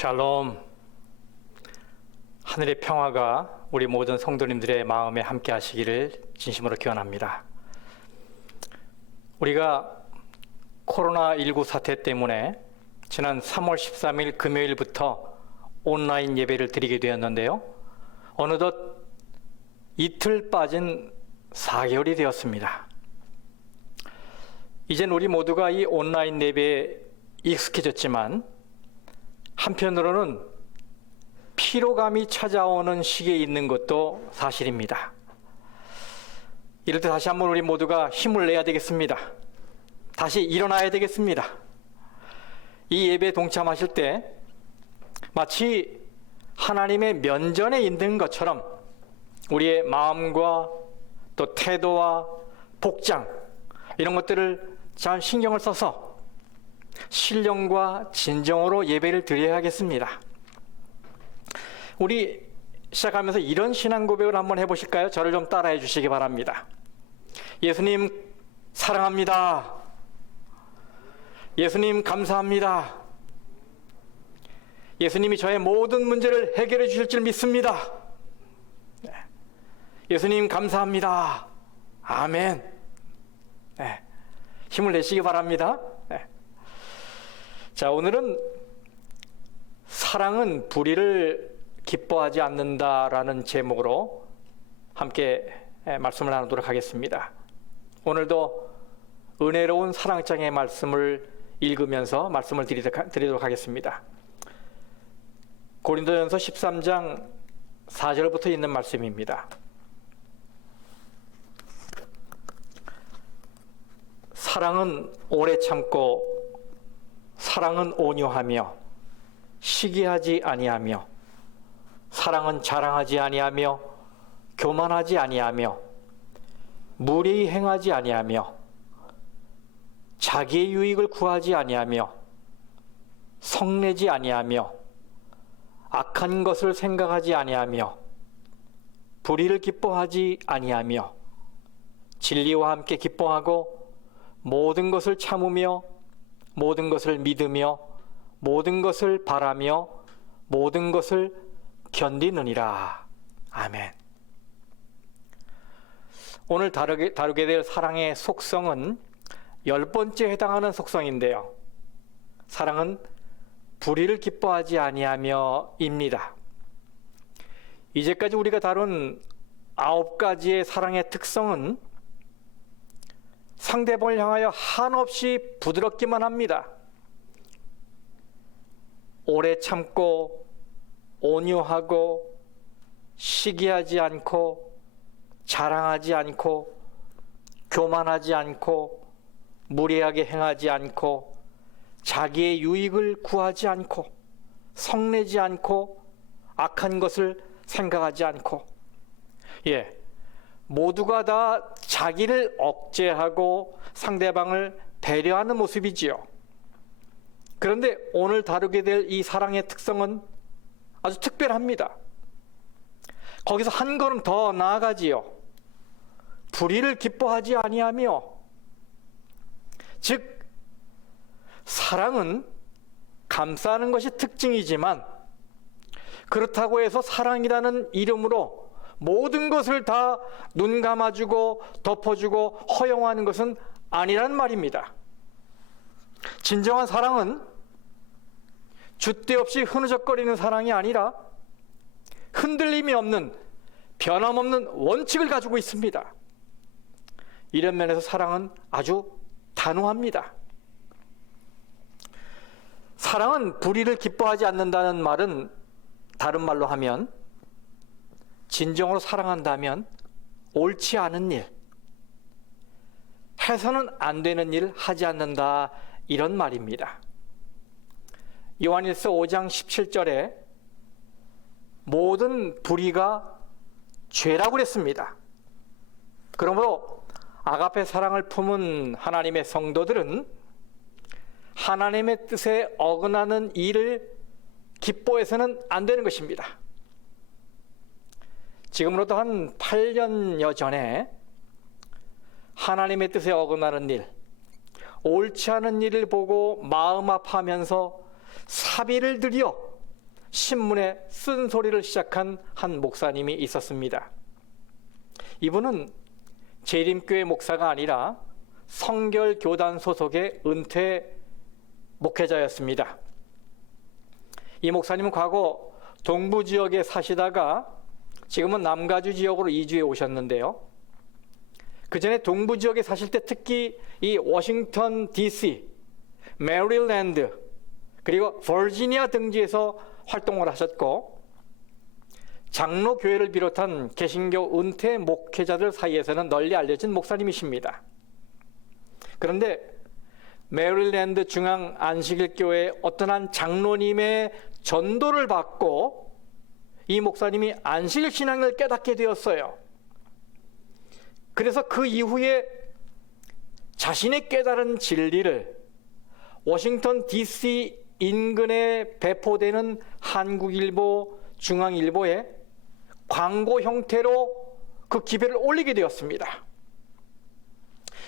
샬롬. 하늘의 평화가 우리 모든 성도님들의 마음에 함께 하시기를 진심으로 기원합니다. 우리가 코로나19 사태 때문에 지난 3월 13일 금요일부터 온라인 예배를 드리게 되었는데요. 어느덧 이틀 빠진 4개월이 되었습니다. 이젠 우리 모두가 이 온라인 예배에 익숙해졌지만 한편으로는 피로감이 찾아오는 시기에 있는 것도 사실입니다. 이럴 때 다시 한번 우리 모두가 힘을 내야 되겠습니다. 다시 일어나야 되겠습니다. 이 예배에 동참하실 때 마치 하나님의 면전에 있는 것처럼 우리의 마음과 또 태도와 복장 이런 것들을 잘 신경을 써서 신령과 진정으로 예배를 드려야 하겠습니다. 우리 시작하면서 이런 신앙 고백을 한번 해보실까요? 저를 좀 따라해 주시기 바랍니다. 예수님 사랑합니다. 예수님 감사합니다. 예수님이 저의 모든 문제를 해결해 주실 줄 믿습니다. 예수님 감사합니다. 아멘. 네. 힘을 내시기 바랍니다. 네. 자, 오늘은 사랑은 불의를 기뻐하지 않는다라는 제목으로 함께 말씀을 나누도록 하겠습니다. 오늘도 은혜로운 사랑장의 말씀을 읽으면서 말씀을 드리도록 하겠습니다. 고린도전서 13장 4절부터 있는 말씀입니다. 사랑은 오래 참고 사랑은 온유하며 시기하지 아니하며 사랑은 자랑하지 아니하며 교만하지 아니하며 무례히 행하지 아니하며 자기의 유익을 구하지 아니하며 성내지 아니하며 악한 것을 생각하지 아니하며 불의를 기뻐하지 아니하며 진리와 함께 기뻐하고 모든 것을 참으며 모든 것을 믿으며 모든 것을 바라며 모든 것을 견디느니라. 아멘. 오늘 다루게 될 사랑의 속성은 10번째 해당하는 속성인데요. 사랑은 불의를 기뻐하지 아니하며 입니다. 이제까지 우리가 다룬 9가지의 사랑의 특성은 상대방을 향하여 한없이 부드럽기만 합니다. 오래 참고 온유하고 시기하지 않고 자랑하지 않고 교만하지 않고 무례하게 행하지 않고 자기의 유익을 구하지 않고 성내지 않고 악한 것을 생각하지 않고 모두가 다 자기를 억제하고 상대방을 배려하는 모습이지요. 그런데 오늘 다루게 될 이 사랑의 특성은 아주 특별합니다. 거기서 한 걸음 더 나아가지요. 불의를 기뻐하지 아니하며, 즉 사랑은 감싸는 것이 특징이지만 그렇다고 해서 사랑이라는 이름으로 모든 것을 다 눈 감아주고 덮어주고 허용하는 것은 아니란 말입니다. 진정한 사랑은 줏대 없이 흐느적거리는 사랑이 아니라 흔들림이 없는 변함없는 원칙을 가지고 있습니다. 이런 면에서 사랑은 아주 단호합니다. 사랑은 불의를 기뻐하지 않는다는 말은 다른 말로 하면 진정으로 사랑한다면 옳지 않은 일, 해서는 안 되는 일 하지 않는다, 이런 말입니다. 요한일서 5장 17절에 모든 불의가 죄라고 그랬습니다. 그러므로 아가페 사랑을 품은 하나님의 성도들은 하나님의 뜻에 어긋나는 일을 기뻐해서는 안 되는 것입니다. 지금으로부터 한 8년여 전에 하나님의 뜻에 어긋나는 일, 옳지 않은 일을 보고 마음 아파하면서 사비를 들여 신문에 쓴소리를 시작한 한 목사님이 있었습니다. 이분은 재림교회 목사가 아니라 성결교단 소속의 은퇴 목회자였습니다. 이 목사님은 과거 동부 지역에 사시다가 지금은 남가주 지역으로 이주해 오셨는데요. 그 전에 동부 지역에 사실 때 특히 이 워싱턴 DC, 메리랜드, 그리고 버지니아 등지에서 활동을 하셨고, 장로교회를 비롯한 개신교 은퇴 목회자들 사이에서는 널리 알려진 목사님이십니다. 그런데 메릴랜드 중앙 안식일교회 어떤 한 장로님의 전도를 받고 이 목사님이 안식일 신앙을 깨닫게 되었어요. 그래서 그 이후에 자신의 깨달은 진리를 워싱턴 DC 인근에 배포되는 한국일보, 중앙일보에 광고 형태로 그 기별을 올리게 되었습니다.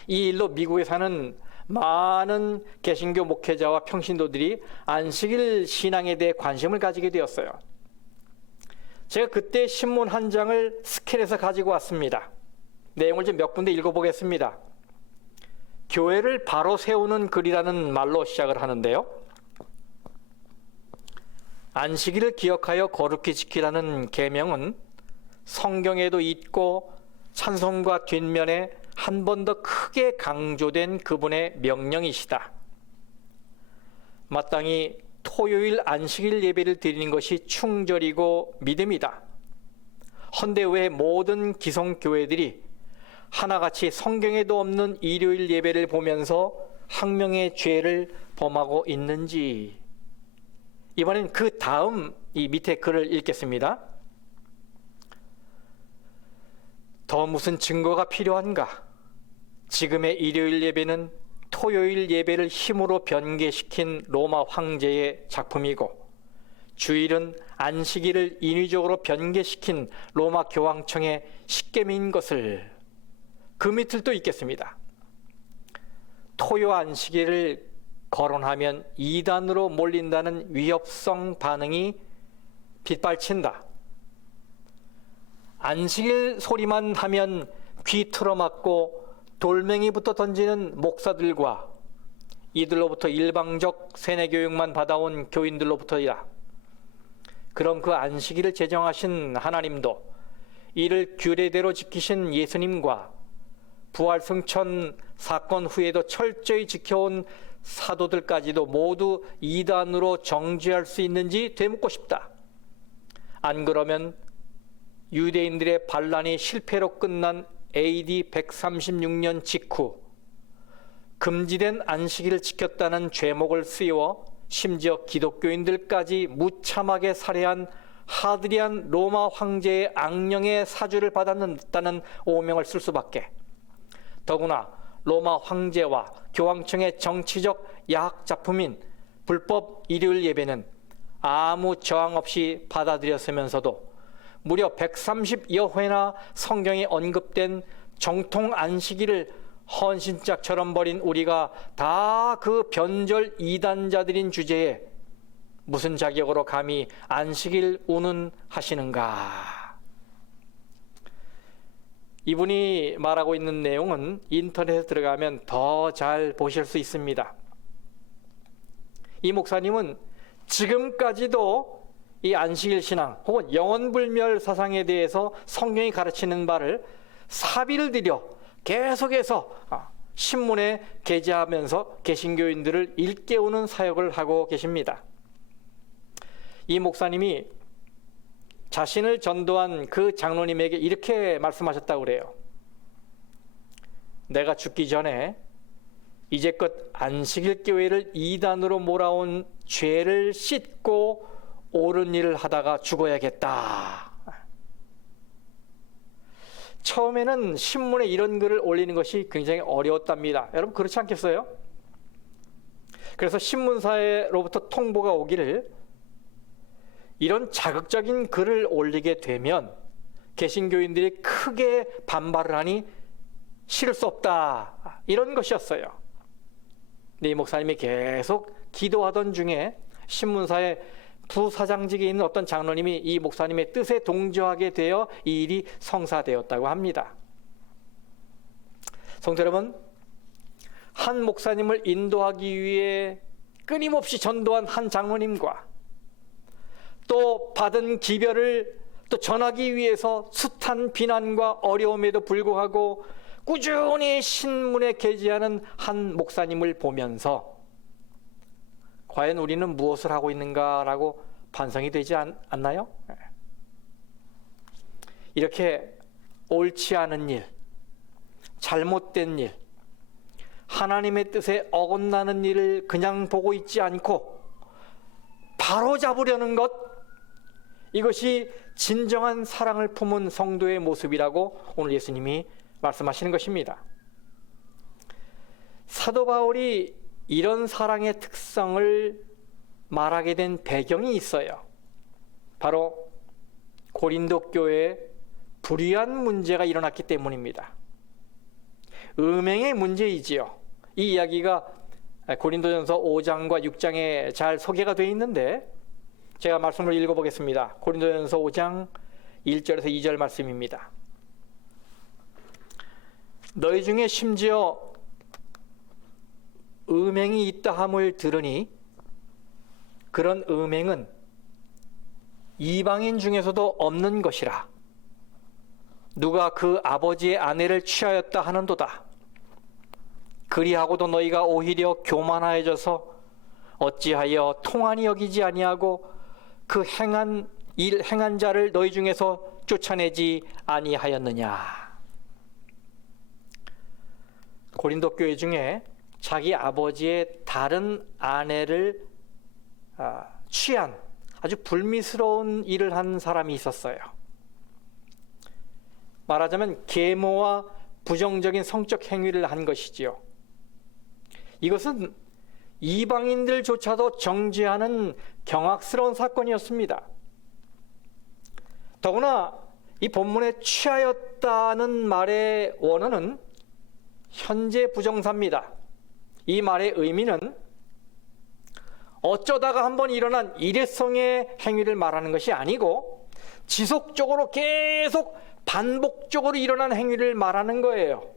이 일로 미국에 사는 많은 개신교 목회자와 평신도들이 안식일 신앙에 대해 관심을 가지게 되었어요. 제가 그때 신문 한 장을 스캔해서 가지고 왔습니다. 내용을 좀 몇 군데 읽어보겠습니다. 교회를 바로 세우는 글이라는 말로 시작을 하는데요. 안식일을 기억하여 거룩히 지키라는 계명은 성경에도 있고 찬송가 뒷면에 한 번 더 크게 강조된 그분의 명령이시다. 마땅히 토요일 안식일 예배를 드리는 것이 충절이고 믿음이다. 헌데 왜 모든 기성교회들이 하나같이 성경에도 없는 일요일 예배를 보면서 항명의 죄를 범하고 있는지. 이번엔 그 다음 이 밑에 글을 읽겠습니다. 더 무슨 증거가 필요한가? 지금의 일요일 예배는 토요일 예배를 힘으로 변개시킨 로마 황제의 작품이고, 주일은 안식일을 인위적으로 변개시킨 로마 교황청의 십계명인 것을. 그 밑을 또 읽겠습니다. 토요 안식일을 거론하면 이단으로 몰린다는 위협성 반응이 빗발친다. 안식일 소리만 하면 귀 틀어막고 돌멩이부터 던지는 목사들과 이들로부터 일방적 세뇌교육만 받아온 교인들로부터이다. 그럼 그 안식일을 제정하신 하나님도 이를 규례대로 지키신 예수님과 부활 승천 사건 후에도 철저히 지켜온 사도들까지도 모두 이단으로 정죄할 수 있는지 되묻고 싶다. 안 그러면 유대인들의 반란이 실패로 끝난 AD 136년 직후 금지된 안식일을 지켰다는 죄목을 쓰여 심지어 기독교인들까지 무참하게 살해한 하드리안 로마 황제의 악령의 사주를 받았다는 오명을 쓸 수밖에. 더구나 로마 황제와 교황청의 정치적 야학 작품인 불법 일요일 예배는 아무 저항 없이 받아들였으면서도 무려 130여 회나 성경에 언급된 정통 안식일을 헌신짝처럼 버린 우리가 다 그 변절 이단자들인 주제에 무슨 자격으로 감히 안식일 운운하시는가? 이분이 말하고 있는 내용은 인터넷에 들어가면 더 잘 보실 수 있습니다. 이 목사님은 지금까지도 이 안식일 신앙 혹은 영원불멸 사상에 대해서 성경이 가르치는 바를 사비를 들여 계속해서 신문에 게재하면서 개신교인들을 일깨우는 사역을 하고 계십니다. 이 목사님이 자신을 전도한 그 장로님에게 이렇게 말씀하셨다고 그래요. 내가 죽기 전에 이제껏 안식일 교회를 이단으로 몰아온 죄를 씻고 옳은 일을 하다가 죽어야겠다. 처음에는 신문에 이런 글을 올리는 것이 굉장히 어려웠답니다. 여러분 그렇지 않겠어요? 그래서 신문사로부터 통보가 오기를 이런 자극적인 글을 올리게 되면 개신교인들이 크게 반발을 하니 싫을 수 없다. 이런 것이었어요. 근데 이 목사님이 계속 기도하던 중에 신문사에 부사장직에 있는 어떤 장로님이 이 목사님의 뜻에 동조하게 되어 이 일이 성사되었다고 합니다. 성도 여러분, 한 목사님을 인도하기 위해 끊임없이 전도한 한 장로님과 또 받은 기별을 또 전하기 위해서 숱한 비난과 어려움에도 불구하고 꾸준히 신문에 게재하는 한 목사님을 보면서 과연 우리는 무엇을 하고 있는가라고 반성이 되지 않나요? 이렇게 옳지 않은 일, 잘못된 일, 하나님의 뜻에 어긋나는 일을 그냥 보고 있지 않고 바로 잡으려는 것, 이것이 진정한 사랑을 품은 성도의 모습이라고 오늘 예수님이 말씀하시는 것입니다. 사도 바울이 이런 사랑의 특성을 말하게 된 배경이 있어요. 바로 고린도 교회에 불의한 문제가 일어났기 때문입니다. 음행의 문제이지요. 이 이야기가 고린도전서 5장과 6장에 잘 소개가 되어 있는데 제가 말씀을 읽어보겠습니다. 고린도전서 5장 1절에서 2절 말씀입니다. 너희 중에 심지어 음행이 있다 함을 들으니 그런 음행은 이방인 중에서도 없는 것이라. 누가 그 아버지의 아내를 취하였다 하는도다. 그리하고도 너희가 오히려 교만하여져서 어찌하여 통한이 여기지 아니하고 그 행한 자를 너희 중에서 쫓아내지 아니하였느냐. 고린도 교회 중에 자기 아버지의 다른 아내를 취한 아주 불미스러운 일을 한 사람이 있었어요. 말하자면 계모와 부정적인 성적 행위를 한 것이지요. 이것은 이방인들조차도 정죄하는 경악스러운 사건이었습니다. 더구나 이 본문에 취하였다는 말의 원어는 현재 부정사입니다. 이 말의 의미는 어쩌다가 한번 일어난 일회성의 행위를 말하는 것이 아니고 지속적으로 계속 반복적으로 일어난 행위를 말하는 거예요.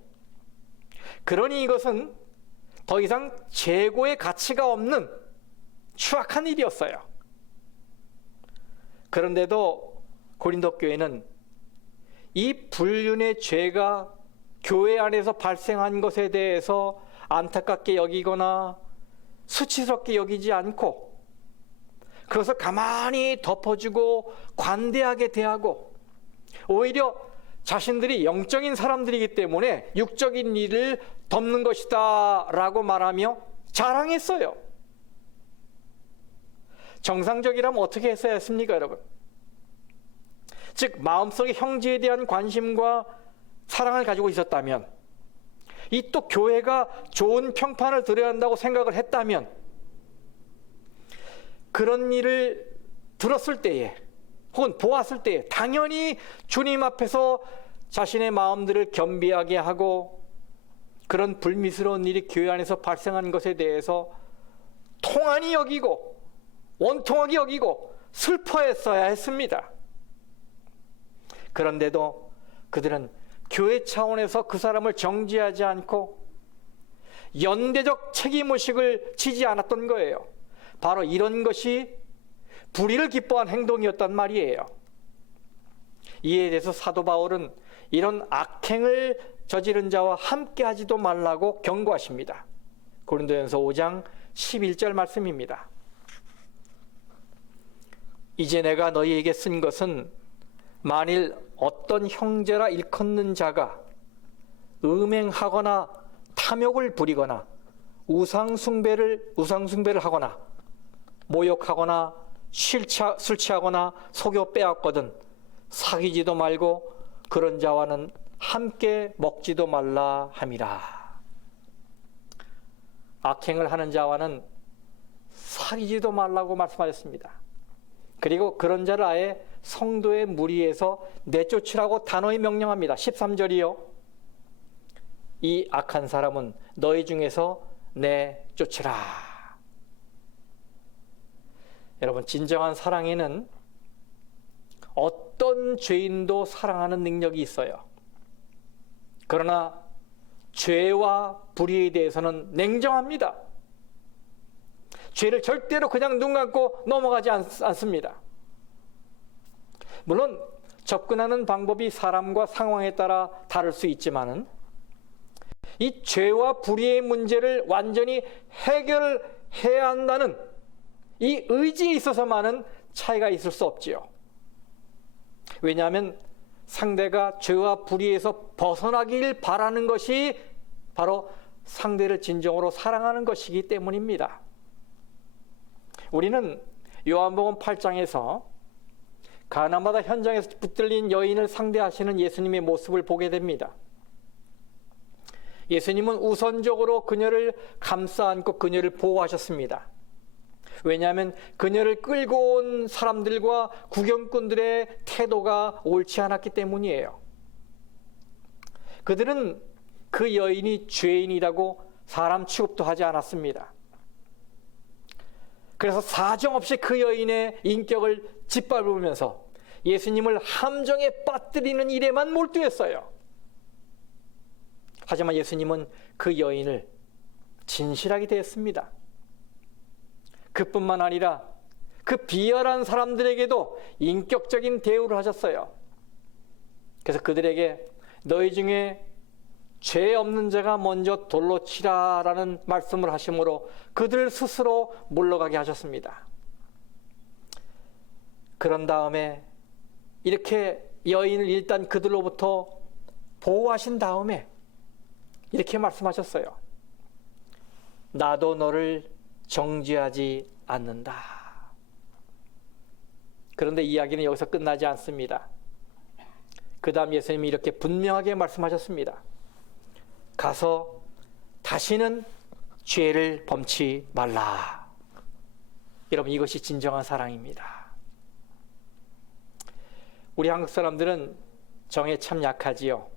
그러니 이것은 더 이상 재고의 가치가 없는 추악한 일이었어요. 그런데도 고린도 교회는 이 불륜의 죄가 교회 안에서 발생한 것에 대해서 안타깝게 여기거나 수치스럽게 여기지 않고 그것을 가만히 덮어주고 관대하게 대하고 오히려 자신들이 영적인 사람들이기 때문에 육적인 일을 덮는 것이다 라고 말하며 자랑했어요. 정상적이라면 어떻게 했어야 했습니까, 여러분? 즉 마음속에 형제에 대한 관심과 사랑을 가지고 있었다면, 이 또 교회가 좋은 평판을 들어야 한다고 생각을 했다면, 그런 일을 들었을 때에 혹은 보았을 때에 당연히 주님 앞에서 자신의 마음들을 겸비하게 하고 그런 불미스러운 일이 교회 안에서 발생한 것에 대해서 통한이 여기고 원통하게 여기고 슬퍼했어야 했습니다. 그런데도 그들은 교회 차원에서 그 사람을 정죄하지 않고 연대적 책임의식을 지지 않았던 거예요. 바로 이런 것이 불의를 기뻐한 행동이었단 말이에요. 이에 대해서 사도 바울은 이런 악행을 저지른 자와 함께 하지도 말라고 경고하십니다. 고린도전서 5장 11절 말씀입니다. 이제 내가 너희에게 쓴 것은 만일 어떤 형제라 일컫는 자가 음행하거나 탐욕을 부리거나 우상숭배를 하거나 모욕하거나 술 취하거나 속여 빼앗거든 사귀지도 말고 그런 자와는 함께 먹지도 말라 함이라. 악행을 하는 자와는 사귀지도 말라고 말씀하셨습니다. 그리고 그런 자를 아예 성도의 무리에서 내쫓으라고 단호히 명령합니다. 13절이요. 이 악한 사람은 너희 중에서 내쫓으라. 여러분, 진정한 사랑에는 어떤 죄인도 사랑하는 능력이 있어요. 그러나 죄와 불의에 대해서는 냉정합니다. 죄를 절대로 그냥 눈 감고 넘어가지 않습니다. 물론 접근하는 방법이 사람과 상황에 따라 다를 수 있지만은 이 죄와 불의의 문제를 완전히 해결해야 한다는 이 의지에 있어서만은 차이가 있을 수 없지요. 왜냐하면 상대가 죄와 불의에서 벗어나길 바라는 것이 바로 상대를 진정으로 사랑하는 것이기 때문입니다. 우리는 요한복음 8장에서 가나마다 현장에서 붙들린 여인을 상대하시는 예수님의 모습을 보게 됩니다. 예수님은 우선적으로 그녀를 감싸 안고 그녀를 보호하셨습니다. 왜냐하면 그녀를 끌고 온 사람들과 구경꾼들의 태도가 옳지 않았기 때문이에요. 그들은 그 여인이 죄인이라고 사람 취급도 하지 않았습니다. 그래서 사정없이 그 여인의 인격을 짓밟으면서 예수님을 함정에 빠뜨리는 일에만 몰두했어요. 하지만 예수님은 그 여인을 진실하게 대했습니다. 그뿐만 아니라 그 비열한 사람들에게도 인격적인 대우를 하셨어요. 그래서 그들에게 너희 중에 죄 없는 자가 먼저 돌로 치라라는 말씀을 하심으로 그들 스스로 물러가게 하셨습니다. 그런 다음에 이렇게 여인을 일단 그들로부터 보호하신 다음에 이렇게 말씀하셨어요. 나도 너를 정죄하지 않는다. 그런데 이야기는 여기서 끝나지 않습니다. 그 다음 예수님이 이렇게 분명하게 말씀하셨습니다. 가서 다시는 죄를 범치 말라. 여러분, 이것이 진정한 사랑입니다. 우리 한국 사람들은 정에 참 약하지요.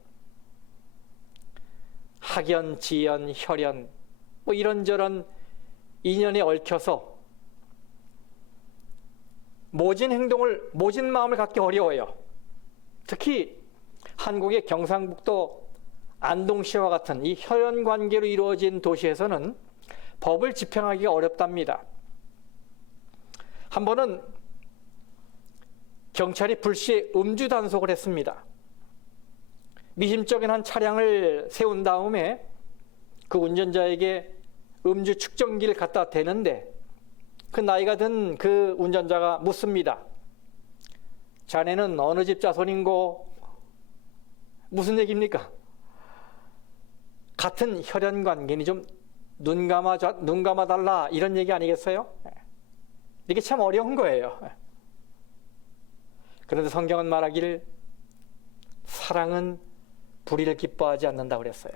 학연, 지연, 혈연 뭐 이런저런 인연에 얽혀서 모진 마음을 갖기 어려워요. 특히 한국의 경상북도 안동시와 같은 이 혈연 관계로 이루어진 도시에서는 법을 집행하기가 어렵답니다. 한 번은 경찰이 불시에 음주 단속을 했습니다. 미심쩍은 한 차량을 세운 다음에 그 운전자에게 음주 측정기를 갖다 대는데 그 나이가 든 그 운전자가 묻습니다. 자네는 어느 집 자손인고? 무슨 얘기입니까? 같은 혈연 관계니 좀 눈 감아달라 이런 얘기 아니겠어요? 이게 참 어려운 거예요. 그런데 성경은 말하기를 사랑은 불의를 기뻐하지 않는다고 그랬어요.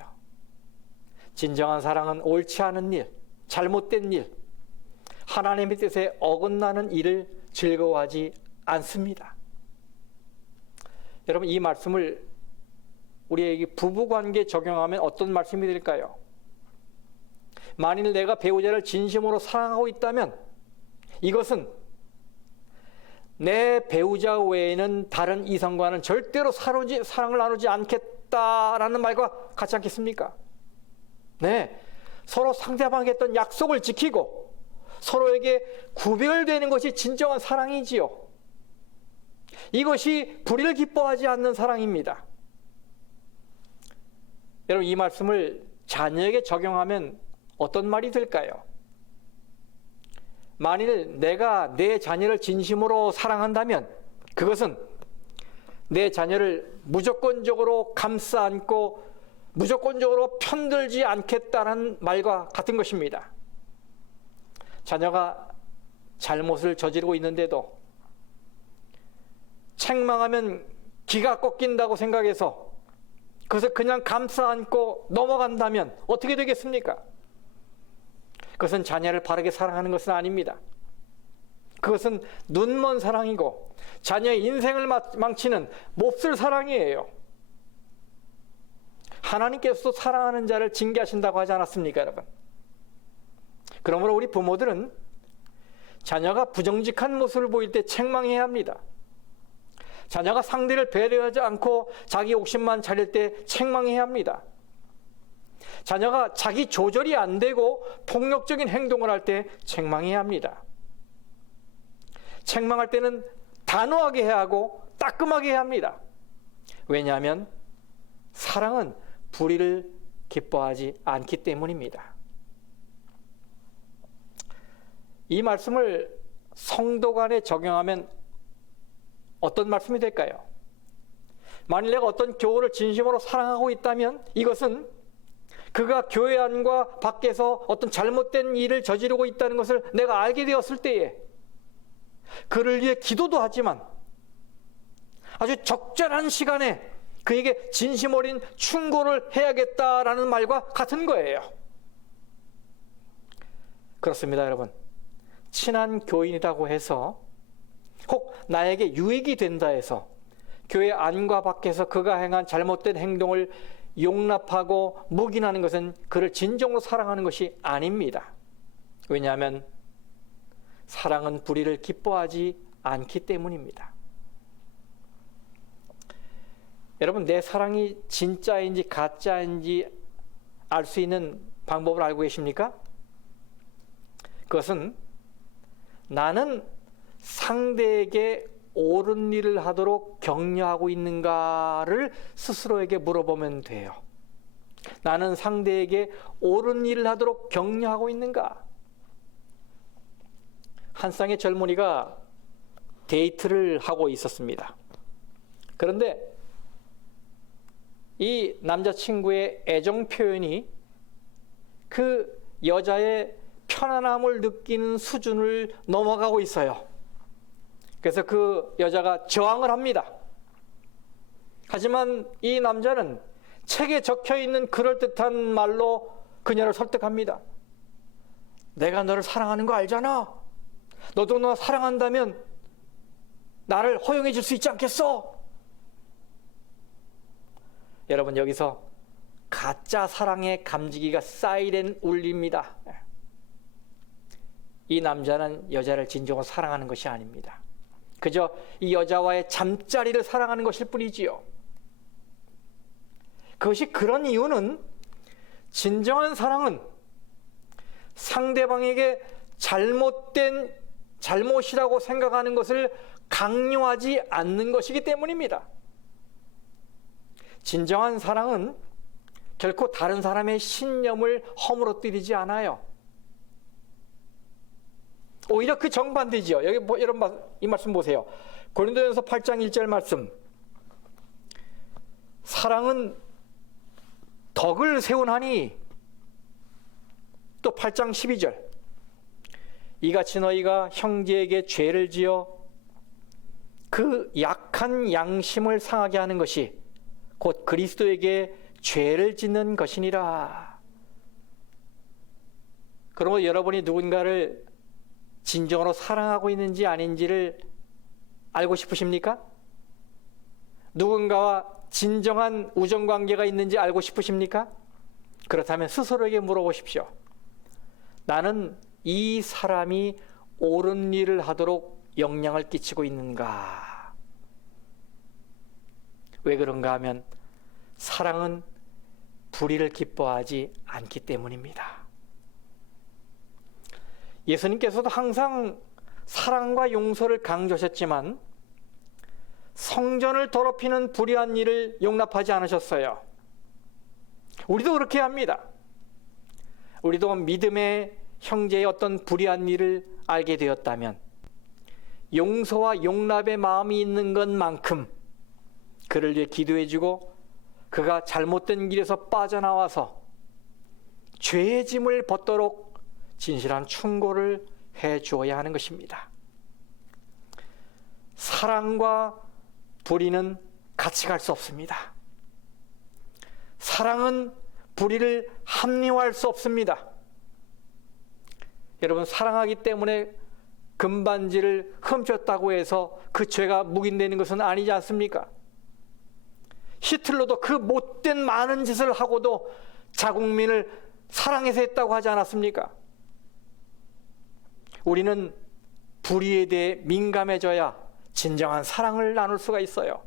진정한 사랑은 옳지 않은 일, 잘못된 일, 하나님의 뜻에 어긋나는 일을 즐거워하지 않습니다. 여러분, 이 말씀을 우리에게 부부관계에 적용하면 어떤 말씀이 될까요? 만일 내가 배우자를 진심으로 사랑하고 있다면 이것은 내 배우자 외에는 다른 이성과는 절대로 사랑을 나누지 않겠다라는 말과 같지 않겠습니까? 네, 서로 상대방에게 했던 약속을 지키고 서로에게 구별되는 것이 진정한 사랑이지요. 이것이 불의를 기뻐하지 않는 사랑입니다. 여러분, 이 말씀을 자녀에게 적용하면 어떤 말이 될까요? 만일 내가 내 자녀를 진심으로 사랑한다면 그것은 내 자녀를 무조건적으로 감싸 안고 무조건적으로 편들지 않겠다는 말과 같은 것입니다. 자녀가 잘못을 저지르고 있는데도 책망하면 기가 꺾인다고 생각해서 그것을 그냥 감싸 안고 넘어간다면 어떻게 되겠습니까? 그것은 자녀를 바르게 사랑하는 것은 아닙니다. 그것은 눈먼 사랑이고 자녀의 인생을 망치는 몹쓸 사랑이에요. 하나님께서도 사랑하는 자를 징계하신다고 하지 않았습니까, 여러분? 그러므로 우리 부모들은 자녀가 부정직한 모습을 보일 때 책망해야 합니다. 자녀가 상대를 배려하지 않고 자기 욕심만 차릴 때 책망해야 합니다. 자녀가 자기 조절이 안 되고 폭력적인 행동을 할 때 책망해야 합니다. 책망할 때는 단호하게 해야 하고 따끔하게 해야 합니다. 왜냐하면 사랑은 불의를 기뻐하지 않기 때문입니다. 이 말씀을 성도 간에 적용하면 어떤 말씀이 될까요? 만일 내가 어떤 교우를 진심으로 사랑하고 있다면 이것은 그가 교회 안과 밖에서 어떤 잘못된 일을 저지르고 있다는 것을 내가 알게 되었을 때에 그를 위해 기도도 하지만 아주 적절한 시간에 그에게 진심 어린 충고를 해야겠다라는 말과 같은 거예요. 그렇습니다, 여러분. 친한 교인이라고 해서 혹 나에게 유익이 된다 해서 교회 안과 밖에서 그가 행한 잘못된 행동을 용납하고 묵인하는 것은 그를 진정으로 사랑하는 것이 아닙니다. 왜냐하면 사랑은 불의를 기뻐하지 않기 때문입니다. 여러분, 내 사랑이 진짜인지 가짜인지 알 수 있는 방법을 알고 계십니까? 그것은 나는 상대에게 옳은 일을 하도록 격려하고 있는가를 스스로에게 물어보면 돼요. 나는 상대에게 옳은 일을 하도록 격려하고 있는가? 한 쌍의 젊은이가 데이트를 하고 있었습니다. 그런데 이 남자친구의 애정 표현이 그 여자의 편안함을 느끼는 수준을 넘어가고 있어요. 그래서 그 여자가 저항을 합니다. 하지만 이 남자는 책에 적혀있는 그럴듯한 말로 그녀를 설득합니다. 내가 너를 사랑하는 거 알잖아. 너도 나 사랑한다면 나를 허용해 줄 수 있지 않겠어? 여러분, 여기서 가짜 사랑의 감지기가 사이렌 울립니다. 이 남자는 여자를 진정으로 사랑하는 것이 아닙니다. 그저 이 여자와의 잠자리를 사랑하는 것일 뿐이지요. 그것이 그런 이유는 진정한 사랑은 상대방에게 잘못이라고 생각하는 것을 강요하지 않는 것이기 때문입니다. 진정한 사랑은 결코 다른 사람의 신념을 허물어뜨리지 않아요. 오히려 그 정반대지요. 여기 이 말씀 보세요. 고린도전서 8장 1절 말씀. 사랑은 덕을 세운하니, 또 8장 12절. 이같이 너희가 형제에게 죄를 지어 그 약한 양심을 상하게 하는 것이 곧 그리스도에게 죄를 짓는 것이니라. 그러면 여러분이 누군가를 진정으로 사랑하고 있는지 아닌지를 알고 싶으십니까? 누군가와 진정한 우정관계가 있는지 알고 싶으십니까? 그렇다면 스스로에게 물어보십시오. 나는 이 사람이 옳은 일을 하도록 영향을 끼치고 있는가? 왜 그런가 하면 사랑은 불의를 기뻐하지 않기 때문입니다. 예수님께서도 항상 사랑과 용서를 강조하셨지만 성전을 더럽히는 불의한 일을 용납하지 않으셨어요. 우리도 그렇게 합니다. 우리도 믿음의 형제의 어떤 불의한 일을 알게 되었다면 용서와 용납의 마음이 있는 것만큼 그를 위해 기도해주고 그가 잘못된 길에서 빠져나와서 죄의 짐을 벗도록 진실한 충고를 해주어야 하는 것입니다. 사랑과 불의는 같이 갈 수 없습니다. 사랑은 불의를 합리화할 수 없습니다. 여러분, 사랑하기 때문에 금반지를 훔쳤다고 해서 그 죄가 묵인되는 것은 아니지 않습니까? 히틀러도 그 못된 많은 짓을 하고도 자국민을 사랑해서 했다고 하지 않았습니까? 우리는 불의에 대해 민감해져야 진정한 사랑을 나눌 수가 있어요.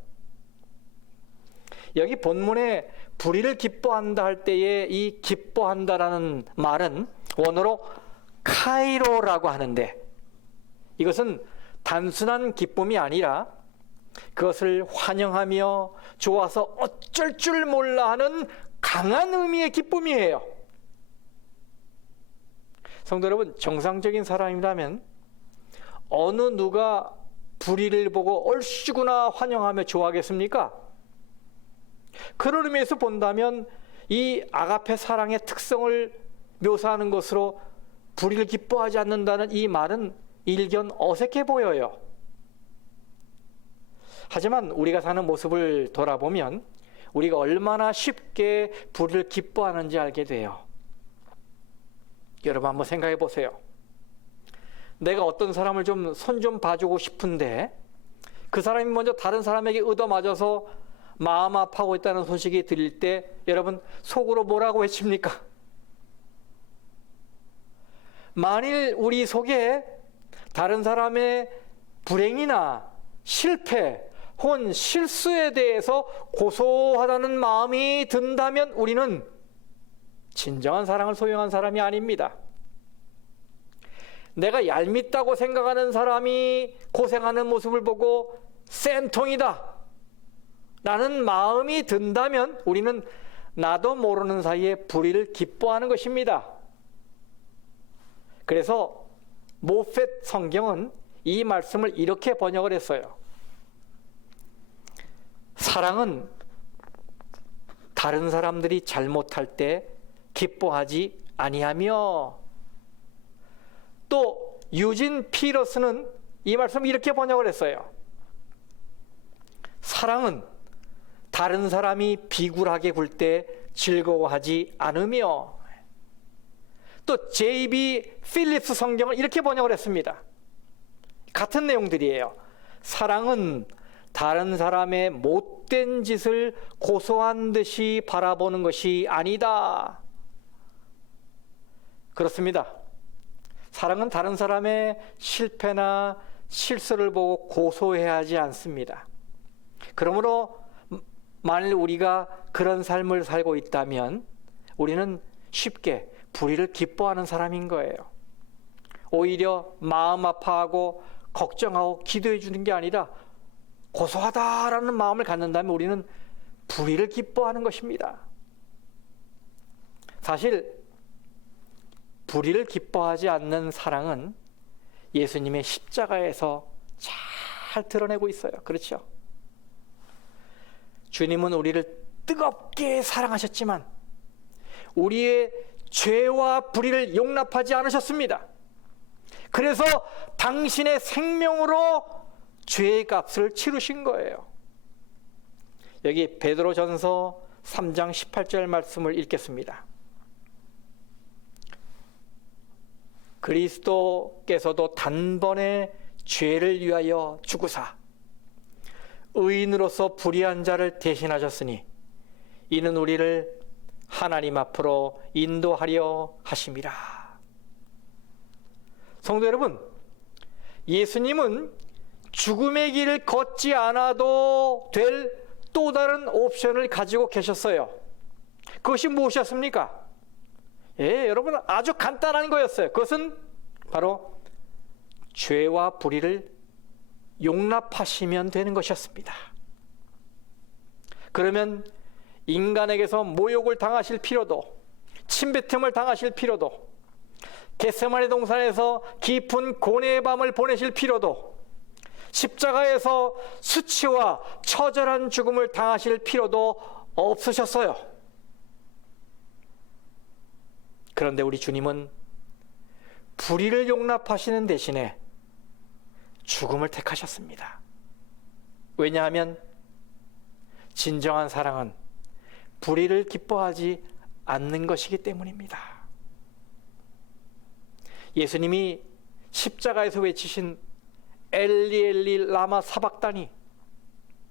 여기 본문에 불의를 기뻐한다 할 때에 이 기뻐한다라는 말은 원어로 카이로라고 하는데, 이것은 단순한 기쁨이 아니라 그것을 환영하며 좋아서 어쩔 줄 몰라 하는 강한 의미의 기쁨이에요. 성도 여러분, 정상적인 사람이라면 어느 누가 불의를 보고 얼씨구나 환영하며 좋아하겠습니까? 그런 의미에서 본다면 이 아가페 사랑의 특성을 묘사하는 것으로 불의를 기뻐하지 않는다는 이 말은 일견 어색해 보여요. 하지만 우리가 사는 모습을 돌아보면 우리가 얼마나 쉽게 불의를 기뻐하는지 알게 돼요. 여러분 한번 생각해 보세요. 내가 어떤 사람을 좀 손 좀 봐주고 싶은데 그 사람이 먼저 다른 사람에게 얻어맞아서 마음 아파하고 있다는 소식이 들릴 때 여러분 속으로 뭐라고 외칩니까? 만일 우리 속에 다른 사람의 불행이나 실패 혹은 실수에 대해서 고소하다는 마음이 든다면 우리는 진정한 사랑을 소유한 사람이 아닙니다. 내가 얄밉다고 생각하는 사람이 고생하는 모습을 보고 쌤통이다 라는 마음이 든다면 우리는 나도 모르는 사이에 불의를 기뻐하는 것입니다. 그래서 모펫 성경은 이 말씀을 이렇게 번역을 했어요. 사랑은 다른 사람들이 잘못할 때 기뻐하지 아니하며, 또 유진 피러스는 이 말씀을 이렇게 번역을 했어요. 사랑은 다른 사람이 비굴하게 굴 때 즐거워하지 않으며, 또 J.B. 필립스 성경을 이렇게 번역을 했습니다. 같은 내용들이에요. 사랑은 다른 사람의 못된 짓을 고소한 듯이 바라보는 것이 아니다. 그렇습니다. 사랑은 다른 사람의 실패나 실수를 보고 고소해야 하지 않습니다. 그러므로 만일 우리가 그런 삶을 살고 있다면 우리는 쉽게 불의를 기뻐하는 사람인 거예요. 오히려 마음 아파하고 걱정하고 기도해 주는 게 아니라 고소하다라는 마음을 갖는다면 우리는 불의를 기뻐하는 것입니다. 사실 불의를 기뻐하지 않는 사랑은 예수님의 십자가에서 잘 드러내고 있어요. 그렇죠? 주님은 우리를 뜨겁게 사랑하셨지만 우리의 죄와 불의를 용납하지 않으셨습니다. 그래서 당신의 생명으로 죄의 값을 치르신 거예요. 여기 베드로전서 3장 18절 말씀을 읽겠습니다. 그리스도께서도 단번에 죄를 위하여 죽으사 의인으로서 불의한 자를 대신하셨으니 이는 우리를 하나님 앞으로 인도하려 하심이라. 성도 여러분, 예수님은 죽음의 길을 걷지 않아도 될 또 다른 옵션을 가지고 계셨어요. 그것이 무엇이었습니까? 여러분 아주 간단한 거였어요. 그것은 바로 죄와 불의를 용납하시면 되는 것이었습니다. 그러면 인간에게서 모욕을 당하실 필요도, 침뱉음을 당하실 필요도, 겟세마네 동산에서 깊은 고뇌의 밤을 보내실 필요도, 십자가에서 수치와 처절한 죽음을 당하실 필요도 없으셨어요. 그런데 우리 주님은 불의를 용납하시는 대신에 죽음을 택하셨습니다. 왜냐하면 진정한 사랑은 불의를 기뻐하지 않는 것이기 때문입니다. 예수님이 십자가에서 외치신 엘리 엘리 라마 사박다니,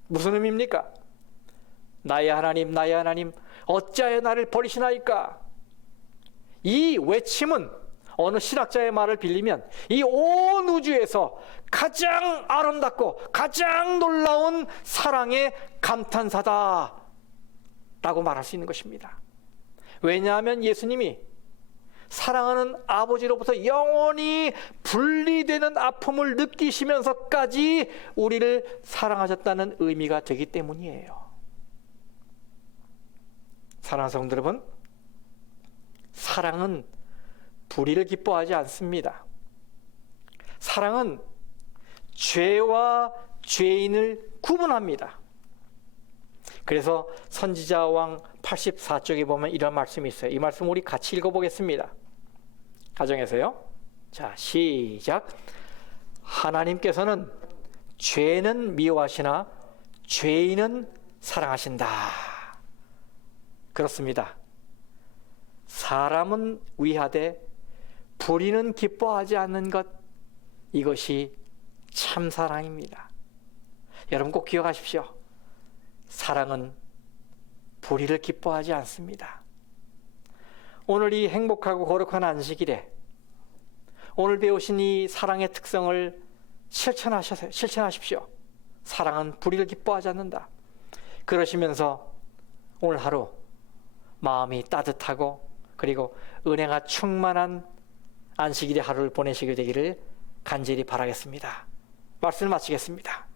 무슨 의미입니까? 나의 하나님 나의 하나님 어찌하여 나를 버리시나이까? 이 외침은 어느 신학자의 말을 빌리면 이 온 우주에서 가장 아름답고 가장 놀라운 사랑의 감탄사다 라고 말할 수 있는 것입니다. 왜냐하면 예수님이 사랑하는 아버지로부터 영원히 분리되는 아픔을 느끼시면서까지 우리를 사랑하셨다는 의미가 되기 때문이에요. 사랑하는 성도 여러분, 사랑은 불의를 기뻐하지 않습니다. 사랑은 죄와 죄인을 구분합니다. 그래서 선지자 왕 84쪽에 보면 이런 말씀이 있어요. 이 말씀 우리 같이 읽어보겠습니다. 가정에서요. 자, 시작. 하나님께서는 죄는 미워하시나 죄인은 사랑하신다. 그렇습니다. 사람은 위하되 불의는 기뻐하지 않는 것, 이것이 참 사랑입니다. 여러분 꼭 기억하십시오. 사랑은 불의를 기뻐하지 않습니다. 오늘 이 행복하고 거룩한 안식일에 오늘 배우신 이 사랑의 특성을 실천하십시오. 사랑은 불의를 기뻐하지 않는다. 그러시면서 오늘 하루 마음이 따뜻하고 그리고 은혜가 충만한 안식일의 하루를 보내시게 되기를 간절히 바라겠습니다. 말씀을 마치겠습니다.